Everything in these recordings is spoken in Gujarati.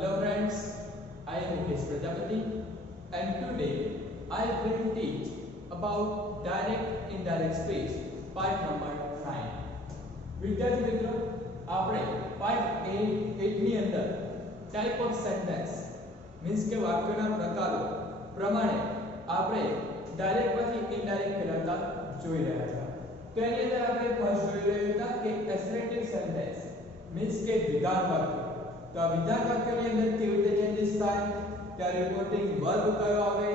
Hello friends, I am Mukesh Prajapati and today I am going to teach about direct indirect speech part number 9. વિદ્યાર્થી મિત્રો આપણે પાર્ટ 8 ની અંદર ટાઈપ ઓફ સેન્ટેન્સ મીન્સ કે વાક્યોના પ્રકારો પ્રમાણે આપણે ડાયરેક્ટ માંથી ઇનડાયરેક્ટ ફેરવતા જોઈ રહ્યા હતા. તો એની અંદર આપણે ફર્સ્ટ જોઈ રહ્યા હતા કે એસરેટિવ સેન્ટેન્સ મીન્સ કે વિધાન વાક્ય. તો આ વિધાન વાક્યની અંદર કેવી રીતે ચેન્જીસ થાય, ત્યાં રિપોર્ટિંગ વર્બ કયો આવે,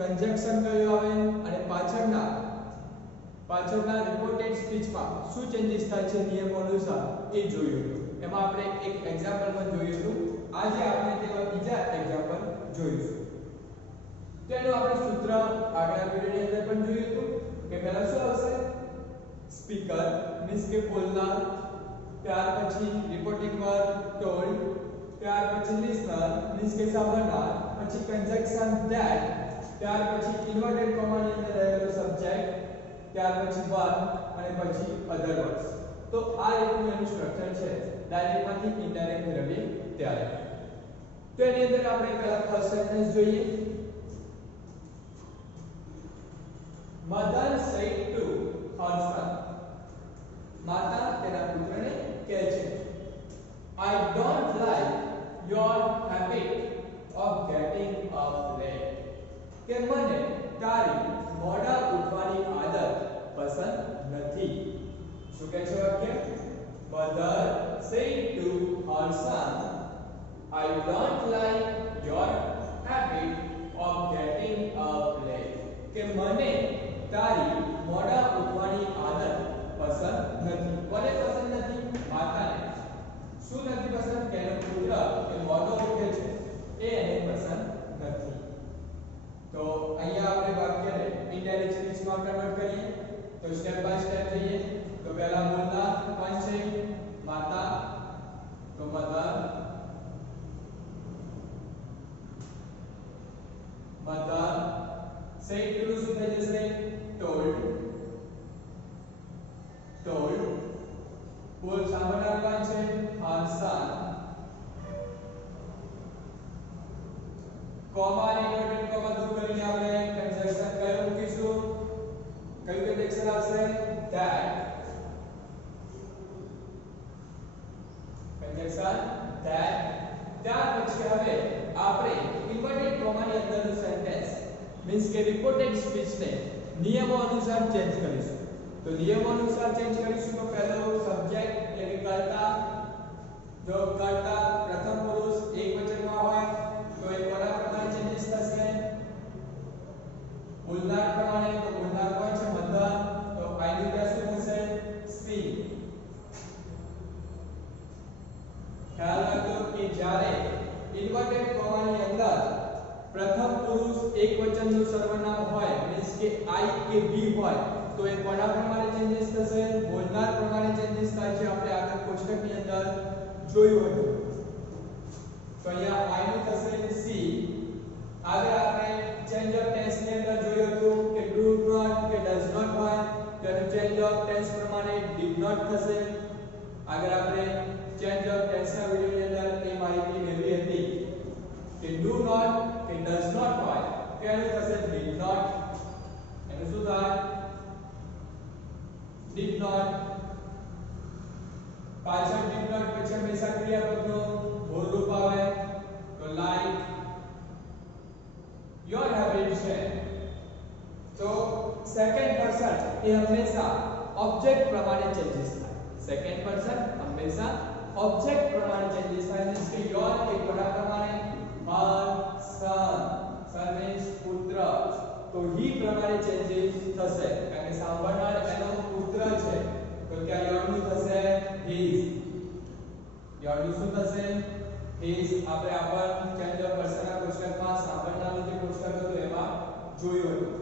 કન્જક્શન કયો આવે અને પાછળના રિપોર્ટેડ સ્પીચમાં શું ચેન્જીસ થાય છે નિયમો અનુસાર એ જોયું હતું. એમાં આપણે એક એક્ઝામ્પલ પણ જોયું હતું. આજે આપણે તેના બીજા એક્ઝામ્પલ જોઈશું. તો એનું આપણે સૂત્ર આગળના વિડિયોની અંદર પણ જોયું હતું કે પહેલા શું આવશે, સ્પીકર મીન્સ કે બોલનાર, ત્યાર પછી રિપોર્ટિંગ વર્બ ટોલ્ડ, ત્યાર પછી લિસનર મીન્સ કે સાંભળનાર, પછી કન્જક્શન ધેટ, ત્યાર પછી ઇન્વર્ટેડ કોમાની અંદર રહેલો સબ્જેક્ટ, ત્યાર પછી વર્બ અને પછી અધર વર્ડ્સ. તો આ રીતનું એનું સ્ટ્રક્ચર છે ડાયરેક્ટ માંથી ઇનડાયરેક્ટ ફેરવીએ ત્યારે. તો એની અંદર આપણે પહેલા ફર્સ્ટ સેન્ટેન્સ જોઈએ. મધર સેડ ટુ હર સન, માતા તેના પુત્રને કહે છે, I don't like your habit of getting up late. કે મને તારી મોડા ઉઠવાની આદત પસંદ નથી. શું કહે છે વાક્ય? Mother said to her son, I don't like your habit of getting up late. કે મને તારી મોડા ઉઠવાની આદત પસંદ નથી. કોને પસંદ નથી? માતાને. શું નથી પસંદ? કે એનો પુત્ર એ મોડો ઉઠે છે એ એને પસંદ નથી. તો અહીંયા આપણે વાક્યને ઇનડાયરેક્ટ સ્પીચમાં કન્વર્ટ કરીએ. તો સ્ટેપ બાય સ્ટેપ જઈએ. તો પહેલા બોલનાર કોણ છે? માતા. તો મધર સેડ ટુ શું થઈ જશે? ટોલ્ડ. બોલ સાંભળનાર કોણ છે? હર સન. કોમા અને ઇન્વર્ટેડ કોમા દૂર કરીને આપણે કન્જક્શન કયું મૂકીશું? કયું કન્જક્શન આવશે? ધેટ. Conjunction that. ત્યાર પછી હવે આપણે ઇન્વર્ટેડ કોમાની અંદરનું સેન્ટેન્સ મીન્સ કે રિપોર્ટેડ સ્પીચને નિયમો અનુસાર ચેન્જ કરીશું. તો નિયમો અનુસાર ચેન્જ કરીશું. તો પહેલો સબ્જેક્ટ એટલે કે કર્તા. જો કર્તા પ્રથમ પુરુષ એકવચનમાં હોય તો એ કોના પ્રમાણે ચેન્જીસ થશે? બોલનાર પ્રમાણે. તો બોલનાર કોણ છે? મધર. તો આઈ ની જગ્યાએ શું થશે? સી. ખ્યાલ રાખજો કે જ્યારે ઇન્વર્ટેડ કોમાની અંદર પ્રથમ પુરુષ એકવચનનું સર્વનામ હોય મીન્સ કે આઈ કે બી હોય તો એ કોના પ્રમાણે ચેન્જીસ થશે? બોલનાર પ્રમાણે ચેન્જીસ થાય છે. આપણે આગળ કોષ્ટકની અંદર જોયું હતું. તો અહીંયા આઈ નું થશે સી. આગળ આપણે ચેન્જ ઓફ ટેન્સ ની અંદર જોયું હતું કે ડુ નોટ કે ડઝ નોટ હોય તો એનું ચેન્જ ઓફ ટેન્સ પ્રમાણે ડીડ નોટ થશે. આગળ આપણે ચેન્જ ઓફ ટેન્સ ના વિડિયોની અંદર એ માહિતી મેળવી હતી કે ડુ નોટ કે ડઝ નોટ હોય તો એનું થશે ડીડ નોટ. એનું શું થાય? Did not. પાછળ ડીડ નોટ પછી હંમેશા ક્રિયાપદનું મૂળ રૂપ આવે. તો લાઈક યોર હેબિટ છે. તો સેકન્ડ પર્સન એ હંમેશા ઓબ્જેક્ટ પ્રમાણે ચેન્જીસ થાય. સેકન્ડ પર્સન હંમેશા ઓબ્જેક્ટ પ્રમાણે ચેન્જીસ થાય. મીન્સ કે યોર એ કોના પ્રમાણે? હર સન. સન મીન્સ પુત્ર. તો હી પ્રમાણે ચેન્જીસ થશે કારણ કે સાંભળનાર એનો પુત્ર છે. તો ત્યાં યોર નું થશે હિઝ. યોર નું શું થશે? હિઝ. આપણે આગળ ચેન્જ ઓફ પર્સનના કોષ્ટકમાં સાંભળનારનું જે કોષ્ટક હતું એમાં જોયું હતું.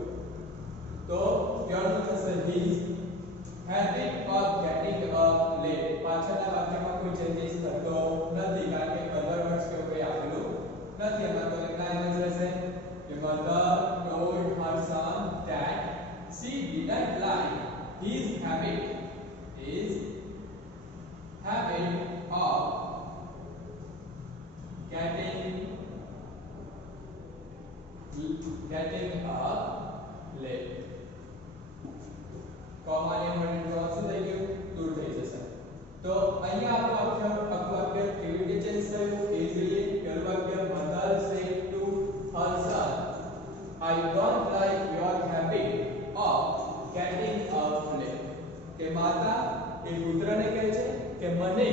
તો યોર નું થશે his habit of getting up late. પાછળના વાક્યમાં કોઈ ચેન્જીસ થતો નથી કારણ કે અધર વર્ડ્સ કે કોઈ આપેલું નથી. એમાં તો એના એમ જ રહેશે કે mother told her son that she didn't like his habit of getting getting a plate. Comma ને મળીને તો શું થઈ ગયું? દૂર થઈ જશે. તો અહીંયા આપણું આખું વાક્ય કેવી રીતે ચેન્જ થયું? ઇઝીલી. પહેલું વાક્ય mother said to her son, I don't like your habit of getting up late. કે માતા એ પુત્રને કહે છે કે મને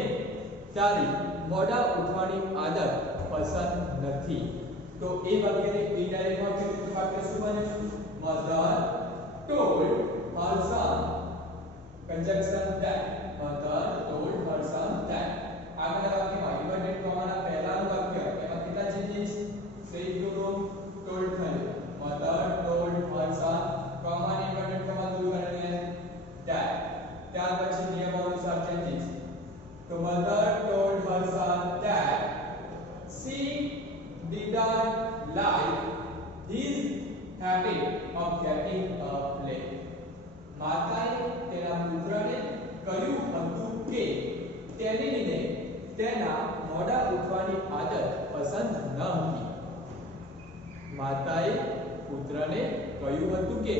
તારી મોડા ઉઠવાની આદત પસંદ નથી. તો એ વાક્યને ઇનડાયરેક્ટ વાક્ય શું બને? mother told her son. conjunction that. mother told her son that. આગળના વાક્યમાં ઇન્વર્ટેડ કોમાના પહેલાનું વાક્ય એમાં કેટલા ચેન્જીસ? said to told થયું. mother told her son comma ને ઇન્વર્ટેડ કોમા દૂર કરીને that. ત્યાર પછી નિયમ અનુસાર ચેન્જીસ. તો mother told her son that she didn't like his habit of getting up late. માતાએ તેના પુત્રને કહ્યું હતું કે તેણીને તેના મોડા ઉઠવાની આદત પસંદ ન હતી. માતાએ પુત્રને કહ્યું હતું કે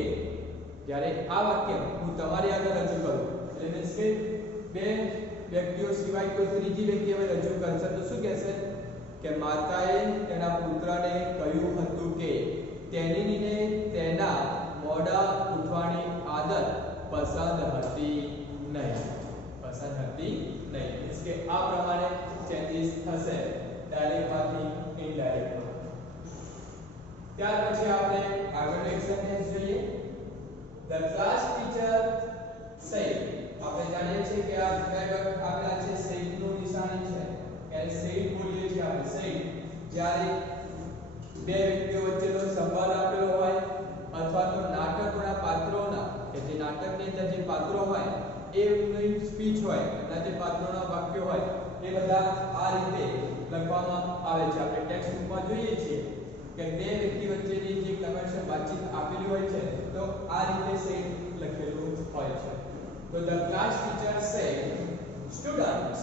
જ્યારે આ વાક્ય હું તમારી આગળ રજૂ કરું એટલે મીન્સ કે બે વ્યક્તિઓ સિવાય કોઈ ત્રીજી વ્યક્તિ હવે રજૂ કરશે તો શું કહેશે કે માતાએ તેના પુત્રને કહ્યું હતું કે તેણીને તેના મોડા ઉઠવાની આદત પસંદ હતી નહીં. પસંદ હતી નહીં મીન્સ કે આ પ્રમાણે ચેન્જીસ થશે ડાયરેક્ટમાંથી ઇનડાયરેક્ટમાં. ત્યાર પછી આપણે આગળનો એક સેન્ટેન્સ જોઈએ. The class teacher said. આપણે જાણીએ છીએ કે આ આપેલા છે said નું નિશાની છે. એટલે said બોલીએ છીએ આપણે said. જ્યારે બે વ્યક્તિઓ વચ્ચેનો સંવાદ આપેલો હોય અથવા તો નાટકના પાત્રોના કે જે નાટકની અંદર જે પાત્રો હોય એની સ્પીચ હોય એના જે પાત્રોના વાક્યો હોય એ બધા આ રીતે લખવામાં આવે છે. આપણે ટેક્સ્ટ બુકમાં જોઈએ છીએ કે બે વ્યક્તિ વચ્ચેની જે કન્વર્સેશન વાતચીત આપેલી હોય છે તો આ રીતે સેડ લખેલું હોય છે. તો the class teacher said, students,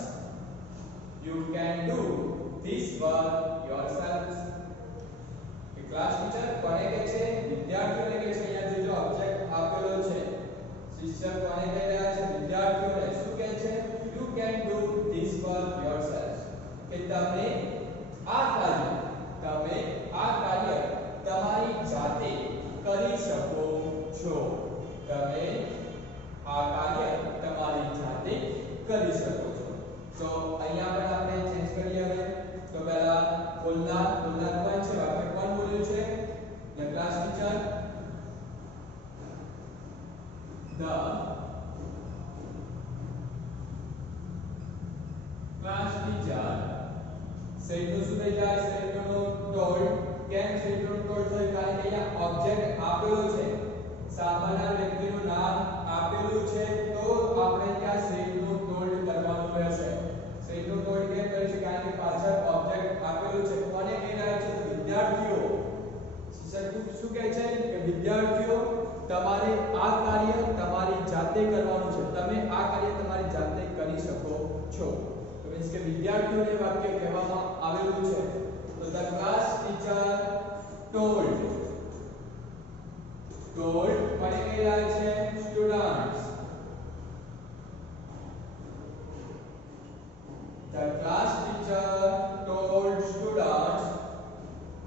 you can do this work yourselves. કે ક્લાસ ટીચર કોને કહે છે? વિદ્યાર્થીઓને કહે છે. અહીંયા જોજો ઓબ્જેક્ટ આપેલો છે. શિક્ષક કોને કહી રહ્યા છે? વિદ્યાર્થીઓને. શું કહે છે? you can do this work yourselves. કે તમે આ કાર્ય તમારી જાતે કરી શકો છો. તમે આ કાર્ય તમારી જાતે કરી શકો છો. તો અહીંયા પણ આપણે ચેન્જ કરીએ હવે. તો પહેલા બોલનાર કોણ છે? વાક્ય કોણ બોલ્યું છે? the class teacher. the class teacher said નું શું થઈ જાય? said નું told. કેમ said નું told થયું? કારણ કે અહીંયા ઓબ્જેક્ટ આપેલો છે, સાંભળનાર વ્યક્તિનું નામ આપેલું છે તો આપણે ત્યાં said નું told કરવાનું રહેશે. said નું told કેમ કરી છે? કારણ કે પાછળ ઓબ્જેક્ટ આપેલું છે. કોને કહી રહ્યા છે? તો વિદ્યાર્થીઓ. શિક્ષક શું કહે છે કે વિદ્યાર્થીઓ તમારે આ કાર્ય તમારી જાતે કરવાનું છે. તમે આ કાર્ય તમારી જાતે કરી શકો છો. તો મીન્સ કે વિદ્યાર્થીઓને વાક્ય કહેવામાં આવેલું છે. તો the class teacher told કોને કહી રહ્યા છે? Students. the class teacher told students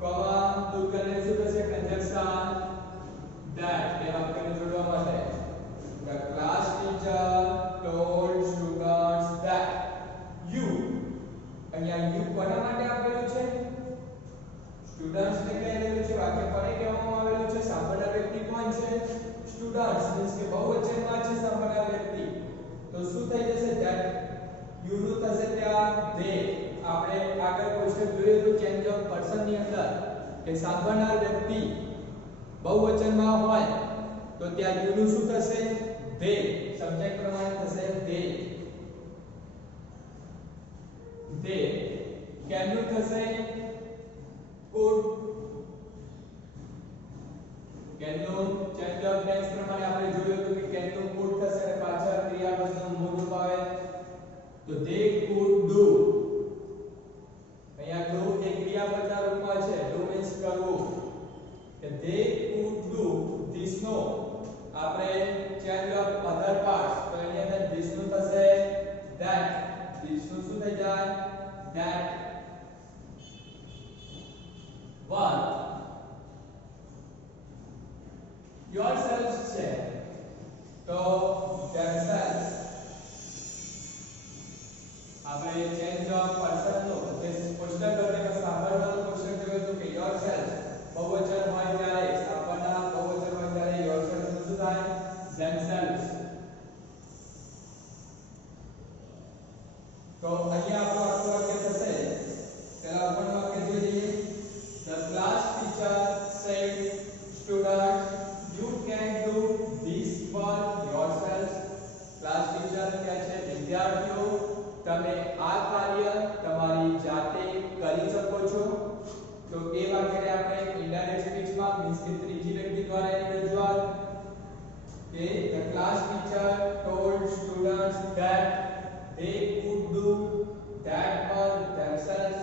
comma દૂર કરીને શું થશે? conjunction that. બે વાક્યને જોડવા માટે the class teacher told students that you. અહીંયા you કોના માટે આપેલું છે? સ્ટુડન્ટ્સ ને કહી રહેલું છે. વાક્ય કોને કહેવામાં આવેલું છે? સાંભળનાર વ્યક્તિ કોણ છે? સ્ટુડન્ટ્સ મીન્સ કે બહુવચનમાં છે સાંભળનાર વ્યક્તિ. તો શું થઈ જશે? that you નું થશે ત્યાં they. આપણે આગળ ક્વેશ્ચન જોઈએ તો ચેન્જ ઓફ પર્સન ની અંદર કે સાંભળનાર વ્યક્તિ બહુવચનમાં હોય તો ત્યાં you નું શું થશે? they. સબ્જેક્ટ પ્રમાણે થશે they. can નું થશે? could. can નું ચેન્જ ઓફ ટેન્સ પ્રમાણે આપણે જોયું હતું કે can નું could થશે અને પાછળ ક્રિયાપદનું મૂળ રૂપ આવે તો they could do. અહીંયા do એ ક્રિયાપદના રૂપમાં છે. do means કરવું. કે they could do this નો આપણે change of other parts તો એની અંદર this નું થશે that this નું શું થઈ જાય that one yourselves છે તો themselves આપણે ચેન્જ ઓફ પર્સન નો જે કોષ્ટક કરતે સાંભળવાનું કોષ્ટક કર્યું હતું કે yourself બહુવચન હોય ત્યારે સાંભળના બહુવચન હોય ત્યારે yourself નું શું થાય themselves તો અહીંયા આપણું આખું વાક્ય થશે પહેલા ઉપરનું વાક્ય જોઈ લઈએ the class teacher said students you can do this work yourselves class teacher કહે છે વિદ્યાર્થીઓ તમે આ કાર્ય તમારી જાતે કરી શકો છો તો એ વાક્યને આપણે ઇનડાયરેક્ટ સ્પીચમાં મીન્સ કે ત્રીજી વ્યક્તિ દ્વારા એની રજૂઆત કે the class teacher told students that they could do that work themselves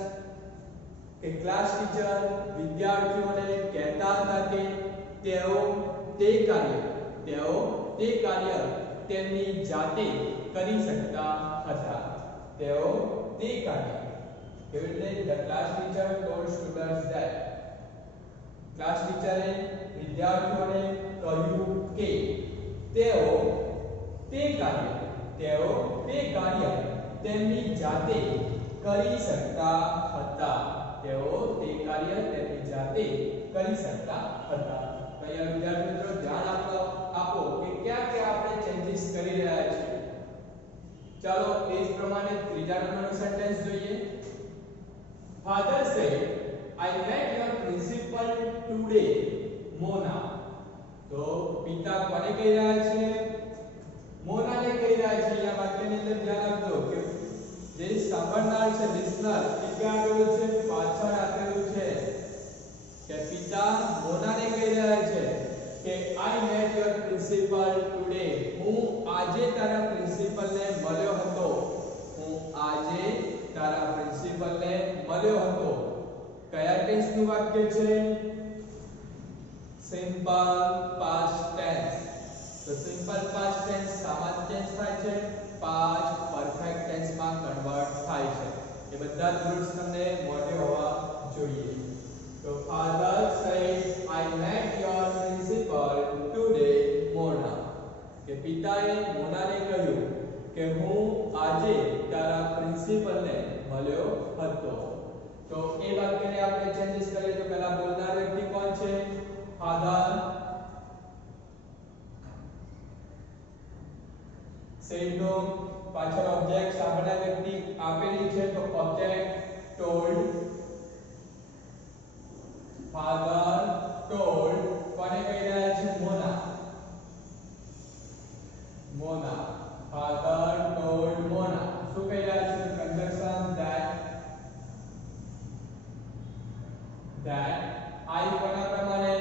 કે ક્લાસ ટીચર વિદ્યાર્થીઓને કહેતા હતા કે તેઓ તે કાર્ય તેમની જાતે કરી શકતા હતા તેઓ તે કાર્ય કેવી રીતે the class teacher told students that class ટીચરે વિદ્યાર્થીઓને કહ્યું કે તેઓ તે કાર્ય તેમની જાતે કરી શકતા હતા તેઓ તે કાર્ય તેમની જાતે કરી શકતા હતા તો અહીંયા વિદ્યાર્થી મિત્રો ધ્યાન આપો કે ક્યાં આપણે ચેન્જીસ કરી રહ્યા છીએ ચાલો એ જ પ્રમાણે ત્રીજા નંબરનું સેન્ટેન્સ જોઈએ Father said I met your principal today Mona તો પિતા કોને કહી રહ્યા છે મોનાને કહી રહ્યા છે આ વાક્યની અંદર ધ્યાન આપજો કે જે સાંભળનાર છે લિસનર એ ક્યાં આપેલું છે પાછળ આપેલું છે કે પિતા મોનાને કહી રહ્યા છે કે I met your principal today હું આજે તારા પ્રિન્સિપલને મળ્યો હતો કયા ટેન્સનું વાક્ય છે સિમ્પલ પાસ્ટ ટેન્સ તો સિમ્પલ પાસ્ટ ટેન્સ સામાન્ય ટેન્સ થાય છે પાસ્ટ પરફેક્ટ ટેન્સમાં કન્વર્ટ થાય છે એ બધા જ રૂલ્સ તમને મોઢે હોવા જોઈએ તો father said I met your principal today Mona કે પિતાએ મોનાને કહ્યું કે હું આજે તારા પ્રિન્સિપલને મળ્યો હતો તો એ વાક્યને આપણે ચેન્જીસ કરીએ તો પહેલા બોલનાર વ્યક્તિ કોણ છે ફાધર સેડ નો પાછળ ઓબ્જેક્ટ સાંભળનાર વ્યક્તિ આપેલી છે તો ઓબ્જેક્ટ ટોલ્ડ ફાધર ટોલ્ડ કોને કહી રહ્યા છે મોના father told Mona શું કહી રહ્યા છે conjunction that I કોના પ્રમાણે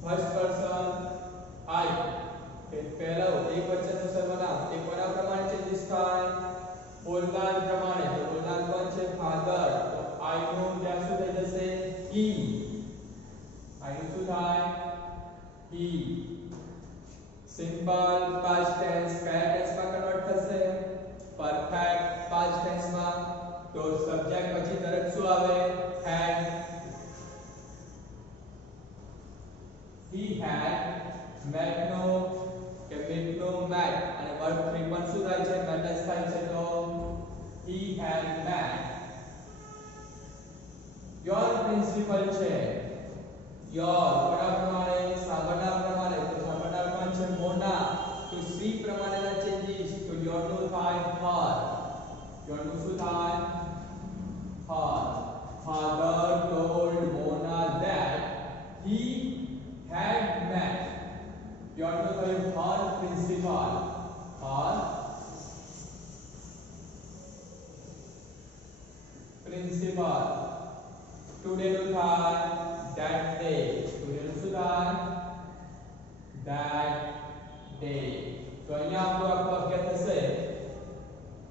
ફર્સ્ટ પર્સન I કે પહેલો એકવચનનું સર્વનામ એ કોના પ્રમાણે ચેન્જીસ થાય બોલનાર પ્રમાણે તો બોલનાર કોણ છે father તો I નું ત્યાં શું થઈ જશે he I નું શું થાય he સિમ્પલ પાસ્ટ ટેન્સ કયા ટેન્સમાં કન્વર્ટ થશે પરફેક્ટ પાસ્ટ ટેન્સમાં તો સબ્જેક્ટ પછી તરત શું આવે had he had met નો કે meet નો met અને વર્બ 3 પણ શું થાય છે મેનેજ થાય છે તો he had met your principal છે your કોના પ્રમાણે સાંભળનાર પ્રમાણે તો સાંભળનાર કોણ છે મોના તો સી પ્રમાણેના ચેન્જીસ તો your નું થાય her your નું શું થાય her father told Mona that he had met your નું થયું her principal today નું થાય that day today નું શું થાય that day તો અહીંયા આપણું આખું વાક્ય થશે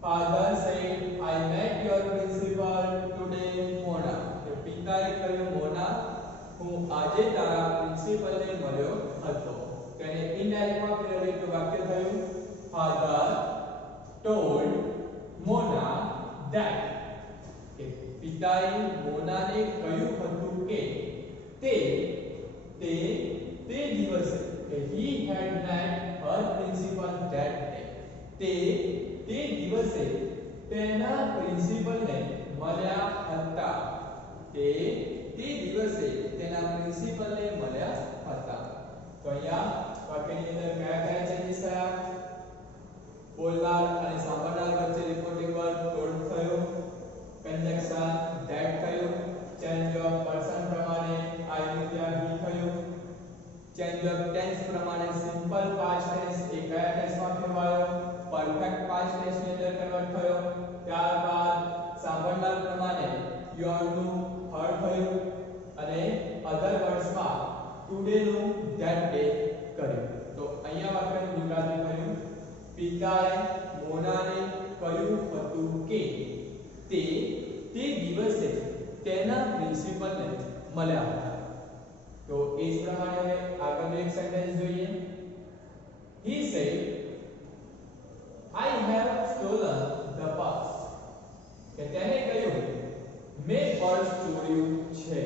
father said I met your principal today Mona કે પિતાએ કહ્યું મોના હું આજે તારા પ્રિન્સિપલને મળ્યો હતો. તેને ઇનડાયરેક્ટમાં ફેરવીએ તો વાક્ય થયું ફાધર ટોલ્ડ મોના ધેટ કે પિતાએ મોનાને કહ્યું હતું કે તે દિવસે કે he had met her principal that day. તે દિવસે તેના પ્રિન્સિપલને મળ્યા હતા. તે દિવસે તેના પ્રિન્સિપલને મળ્યા હતા. તો અહીંયા વાક્યની અંદર કયા ચેન્જીસ થયા? બોલનાર અને સાંભળનાર વચ્ચે રિપોર્ટિંગ વર્બ ટોલ્ડ થયો, કંજક્શન ધેટ થયું, ચેન્જ ઓફ પર્સન પ્રમાણે આઈ ની ત્યાં હી થયું, ચેન્જ ઓફ ટેન્સ પ્રમાણે સિમ્પલ પાસ્ટ ટેન્સ એ કયા ટેન્સમાં ફેરવાયો? પરફેક્ટ પાસ્ટ ટેન્સ ની અંદર કન્વર્ટ થયો. ત્યારબાદ સાંભળનાર પ્રમાણે યોર નું હર્ડ થયું અને અધર વર્ડ્સમાં ટુડે નું ધેટ ડે કર્યું. તો અહીંયા વાક્યનું ગુજરાતી થયું પિતાએ મોનાને કહ્યું હતું કે તે દિવસે તેના પ્રિન્સિપલને મળ્યા હતા. તો એ જ પ્રમાણે હવે આગળનું એક સેન્ટેન્સ જોઈએ. He said I have stolen the purse. કે તેને કહ્યું મેં પર્સ ચોર્યું છે.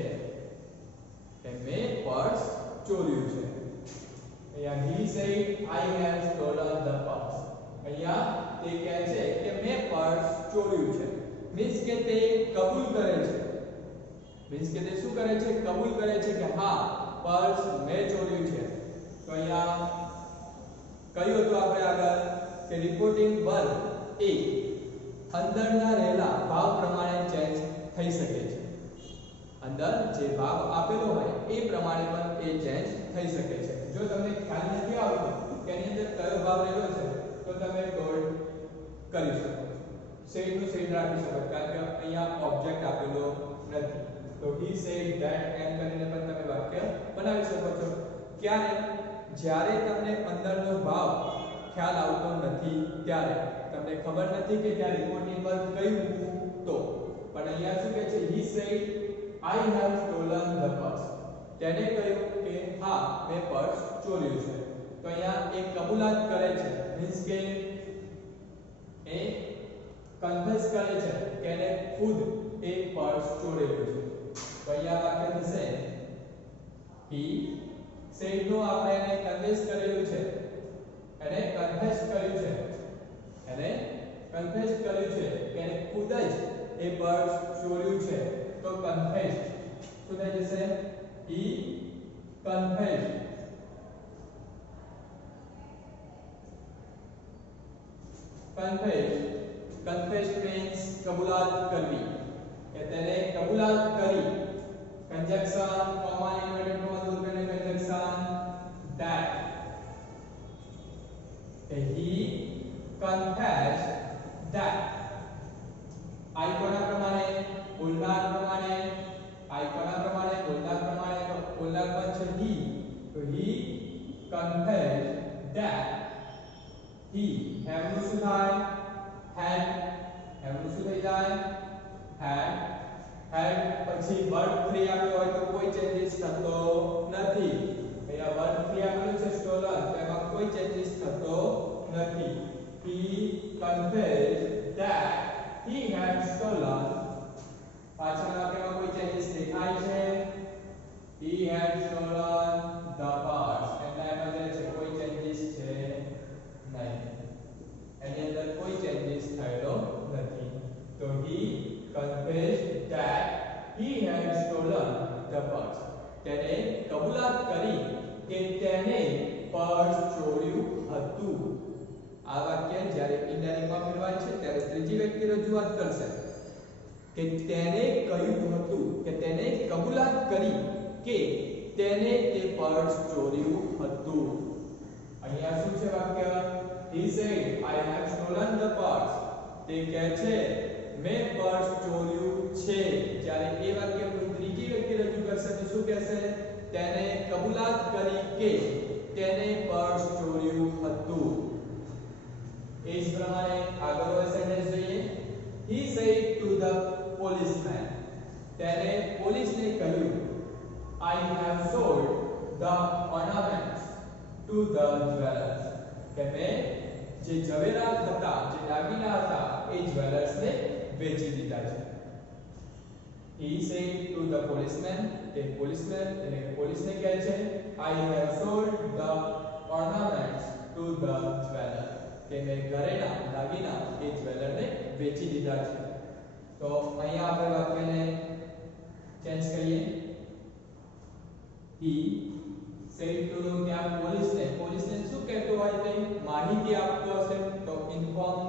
કે મેં પર્સ ચોર્યું છે. અહીંયા he said I have stolen the purse. અહીંયા તે કહે છે કે મેં પર્સ ચોર્યું છે. મીન્સ કે તે કબૂલ કરે છે. મીન્સ કે તે શું કરે છે? કબૂલ કરે છે કે હા પર્સ મેં ચોર્યું છે. તો અહીંયા કયું હતું આપણે આગળ કે રિપોર્ટિંગ વર્બ એ અંદરના રહેલા ભાવ પ્રમાણે ચેન્જ થઈ શકે છે. અંદર જે ભાવ આપેલો હોય એ પ્રમાણે પણ એ ચેન્જ થઈ શકે છે. જો તમને ખ્યાલ નથી આવતો કે એની અંદર કયો ભાવ રહેલો છે તો તમે ટોલ્ડ કરી શકો છો. સેડ નું સેડ રાખી શકો કારણ કે અહીંયા ઓબ્જેક્ટ આપેલો નથી. તો he said that એમ કરીને પણ તમે વાક્ય બનાવી શકો છો. ક્યારે? જ્યારે તમને અંદરનો ભાવ ખ્યાલ આવતો નથી ત્યારે, તમને ખબર નથી કે ત્યાં રિપોર્ટિંગ વર્બ કયું મૂકવું તો. પણ અહીંયા શું કહે છે? he said I have stolen the purse. તેને કહ્યું કે હા મેં પર્સ ચોર્યું છે. તો અહીંયા એક કબૂલાત કરે છે. મીન્સ કે એ કન્ફેસ કરે છે કે એને ખુદ એ પર્સ ચોરેલું છે. તો અહીંયા વાક્ય થશે he said નો આપણે એને કન્ફેસ કરેલું છે. એને કન્ફેસ કર્યું છે. એને કન્ફેસ કર્યું છે કે એને ખુદ જ એ પર્સ ચોર્યું છે. તો કન્ફેસ શું થઈ જશે? he confessed. confessed means કબૂલાત કરવી. કે તેને કબૂલાત કરી. કંજક્શન કોમા ઇન્વર્ટેડ કોમા દૂર કરીને conjunction that. he confessed that. આઈ કોના પ્રમાણે? બોલનાર પ્રમાણે. આઈ કોના પ્રમાણે? બોલનાર પ્રમાણે. તો બોલનાર પર છે he. તો he confessed that he have નું શું થાય? had. have નું શું થઈ જાય? had પછી વર્બ ફ્રી આપ્યો હોય તો કોઈ ચેન્જીસ થતો નથી. અહીંયા વર્બ ફ્રી આપેલું છે સ્ટોલન, તેમાં કોઈ ચેન્જીસ થતો નથી. he confessed that he had stolen. પાછળના વાક્યમાં કોઈ ચેન્જીસ દેખાય છે? he had stolen the purse. એટલે એમાં જે છે કોઈ ચેન્જીસ છે નહીં. એની અંદર કોઈ ચેન્જીસ થયેલો નથી. તો he confessed that he had stolen the purse. તેને કબૂલાત કરી કે તેને પર્સ ચોર્યું હતું. આ વાક્ય જ્યારે ઇનડાયરેક્ટમાં ફેરવાય છે ત્યારે ત્રીજી વ્યક્તિ રજૂઆત કરશે કે તેને કહ્યું હતું કે તેને કબૂલાત કરી કે તેને તે પર્સ ચોર્યું હતું. અહીંયા શું છે વાક્ય? he said I have stolen the purse. તે કહે છે મેં પર્સ ચોર્યું છે. જ્યારે એ વાક્ય કોઈ ત્રીજી વ્યક્તિ રજૂ કરશે તો શું કહેશે? તેને કબૂલાત કરી કે તેને પર્સ ચોર્યું હતું. એ જ પ્રમાણે આગળનો સેન્ટેન્સ જોઈએ. he said to the policeman. તેને પોલીસને કહ્યું I have sold the ornaments to the jewelers. કે મેં જે ઝવેરાત હતા, જે દાગીના હતા એ જ્વેલર્સ ને વેચી દીધા છે. He said to the policeman, કે પોલીસમેન એટલે કે પોલીસને કહે છે I have sold the ornaments to the jeweler. કે મેં ઘરેણા દાગીના એ જ્વેલરને વેચી દીધા છે. તો અહીંયા આપણે વાક્યને ચેન્જ કરીએ. He said to ત્યાં પોલીસને શું કહેતો હોય તે માહિતી આપતો હશે તો ઇન્ફોર્મ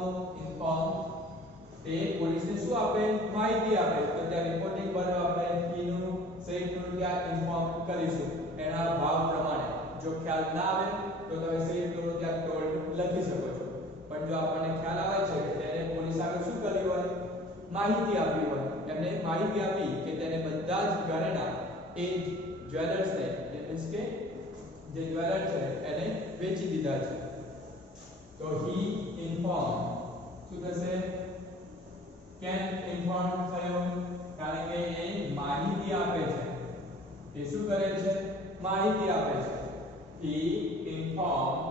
તે પોલીસને શું આપે માહિતી આપે તો ત્યાં રિપોર્ટિંગ વર્બ આપણે he નું said to ત્યાં ઇન્ફોર્મ કરીશું એના ભાવ પ્રમાણે. જો ખ્યાલ ના આવે તો તમે said to ત્યાં told લખી શકો છો. પણ જો આપણને ખ્યાલ આવે છે કે તેને પોલીસ આગળ શું કર્યું હોય માહિતી આપી હોય એમને માહિતી આપી કે તેને બધા જ ઘરેણા એ જ્વેલર્સ ને મીન્સ કે જે જ્વેલર છે એને વેચી દીધા છે. તો he informed શું થશે કેમ ઇન્ફોર્મ થયો કારણ કે એ માહિતી આપે છે. એ શું કરે છે માહિતી આપે છે. he informed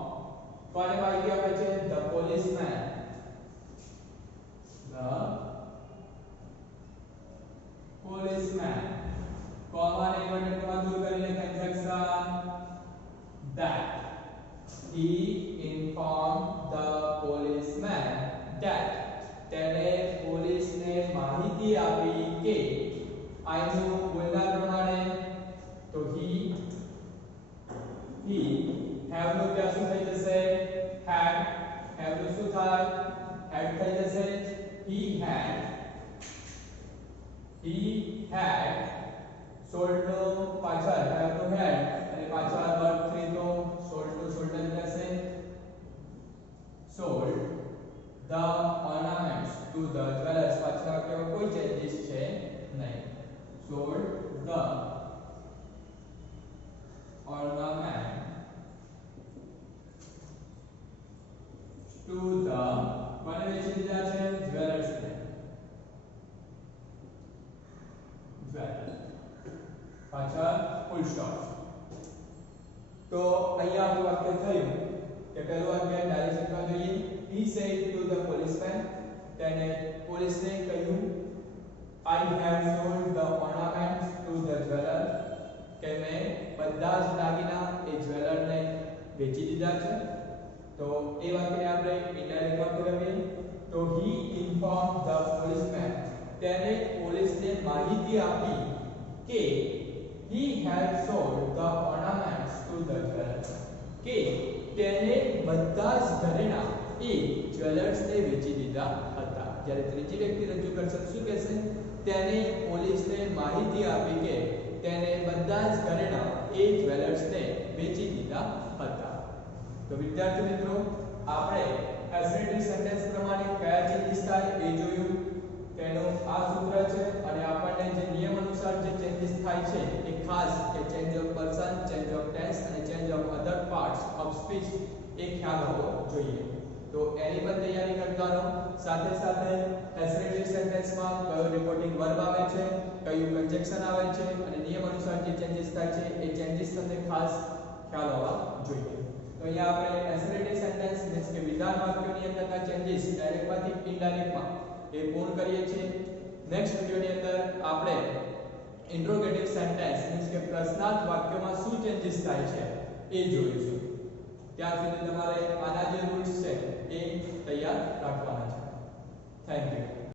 કોને માહિતી આપે છે the policeman. કોમા ને ઇન્વર્ટેડ કોમા દૂર કરીને conjunction that he informed the policeman that તેને પોલીસને માહિતી આપી કે આનું બોલના પ્રમાણે તો he have નો ત્યાં શું થઈ જશે had નું શું થાય had થઈ જશે. he had sold નો પાછળ have નો had અને પાછળ વર્બ 3 તો sold નો shoulder જશે. sold the ornaments to the jewelers પાછળ વાક્યમાં કોઈ ચેન્જીસ છે નહીં. sold the ornament to the કોને વેચી દીધા છે જ્વેલર્સ ને પાછળ ફૂલ સ્ટોપ. તો અહીંયા આપણું વાક્ય થયું કે પહેલું વાક્ય ડાયરેક્શનમાં જોઈએ. he said to the policeman તેને પોલીસને કહ્યું I have sold the ornaments to the jeweler કે મેં બધા જ દાગીના એ જ્વેલરને વેચી દીધા છે. તો એ વાક્યને આપણે ઇનડાયરેક્ટ વાક્ય લઈએ તો he informed the policeman તેને પોલીસને માહિતી આપી કે he had sold the ornaments to the jeweler કે તેને બધા જ ઘરેણા એ જ્વેલર્સને વેચી દીધા હતા. જ્યારે ત્રીજી વ્યક્તિ રજૂ કરશે શું કહેશે તેને પોલીસને માહિતી આપી કે તેને બધા જ ઘરેણા એ જ્વેલર્સને વેચી દીધા હતા. તો વિદ્યાર્થી મિત્રો આપણે એસરેટિવ સેન્ટેન્સ પ્રમાણે કયા ચેન્જીસ થાય એ જોયું. તેનું આ સૂત્ર છે અને આપણને જે નિયમ અનુસાર જે ચેન્જીસ થાય છે એ ખાસ કે change of person, change of tense અને change of other parts of speech એ ખ્યાલ હોવો જોઈએ. તો એની પણ તૈયારી કરતા રહો. સાથે સાથે એસરેટિવ સેન્ટેન્સમાં કયો રિપોર્ટિંગ વર્બ આવે છે, કયું કન્જક્શન આવે છે અને નિયમ અનુસાર જે ચેન્જીસ થાય છે એ ચેન્જીસ તમને ખાસ ખ્યાલ હોવા જોઈએ. તો અહીંયા આપણે એસરેટિવ સેન્ટેન્સ મીન્સ કે વિધાન વાક્યોની અંદરના ચેન્જીસ ડાયરેક્ટમાંથી ઇનડાયરેક્ટમાં એ પૂર્ણ કરીએ છીએ. નેક્સ્ટ વિડિયોની અંદર આપણે ઇન્ટ્રોગેટિવ સેન્ટેન્સ મીન્સ કે પ્રશ્નાર્થ વાક્યોમાં શું ચેન્જીસ થાય છે એ જોઈશું. ત્યાં સુધી તમારે આના જે રૂલ્સ છે એ તૈયાર રાખવાના છે. Thank you.